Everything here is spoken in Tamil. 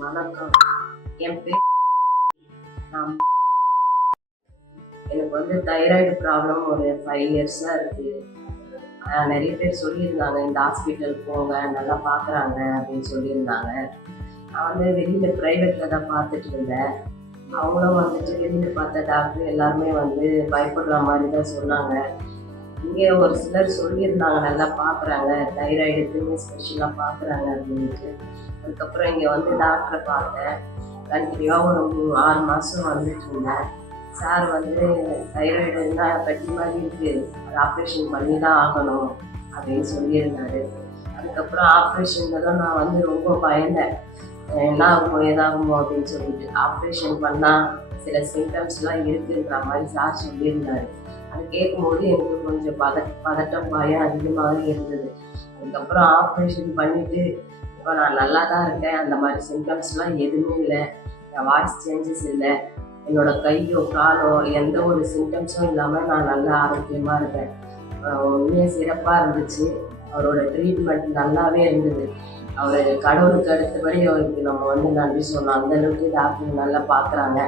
வணக்கம். என் பேர் நான் எனக்கு தைராய்டு ப்ராப்ளம் ஒரு 5 இயர்ஸாக இருக்குது. நிறைய பேர் சொல்லியிருந்தாங்க, இந்த ஹாஸ்பிட்டல் போங்க நல்லா பார்க்குறாங்க அப்படின்னு சொல்லியிருந்தாங்க. நான் வெளியில் ப்ரைவேட்டில் தான் பார்த்துட்டு இருந்தேன். அவங்களும் வெளியில் பார்த்த டாக்டர் எல்லாருமே பயப்படுற மாதிரி தான் சொன்னாங்க. இங்கே ஒரு சிலர் சொல்லியிருந்தாங்க நல்லா பார்க்குறாங்க, தைராய்டுக்குன்னு ஸ்பெஷலாக பார்க்குறாங்க அப்படின்ட்டு. அதுக்கப்புறம் இங்கே டாக்டரை பார்த்தேன். கண்டினியூவாக ஒரு 6 மாதம் வந்துட்டு இருந்தேன். சார் தைராய்டுன்னா கட்டி மாதிரி இருக்குது, அது ஆப்ரேஷன் பண்ணி தான் ஆகணும் அப்படின்னு சொல்லியிருந்தாரு. அதுக்கப்புறம் ஆப்ரேஷனில் தான் நான் ரொம்ப பயந்தேன். என்ன ஆகுமோ ஏதாகுமோ அப்படின்னு சொல்லிட்டு. ஆப்ரேஷன் பண்ணால் சில சிம்டம்ஸ்லாம் இருக்குன்ற மாதிரி சார் சொல்லியிருந்தாரு. அது கேட்கும்போது எனக்கு கொஞ்சம் பதட்டம் பயம் அதிகமாகவே இருந்தது. அதுக்கப்புறம் ஆப்ரேஷன் பண்ணிவிட்டு இப்போ நான் நல்லா தான் இருக்கேன். அந்த மாதிரி சிம்டம்ஸ்லாம் எதுவுமே இல்லை. என் வாய்ஸ் சேஞ்சஸ் இல்லை. என்னோடய கையோ காலோ எந்த ஒரு சிம்டம்ஸும் இல்லாமல் நான் நல்லா ஆரோக்கியமாக இருக்கேன். உண்மையாக சிறப்பாக இருந்துச்சு. அவரோட ட்ரீட்மெண்ட் நல்லாவே இருந்தது. அவர் கடவுளுக்கு அடுத்தபடி அவருக்கு நம்ம நன்றி சொன்னோம். அந்தளவுக்கு டாக்டர் நல்லா பார்க்குறாங்க.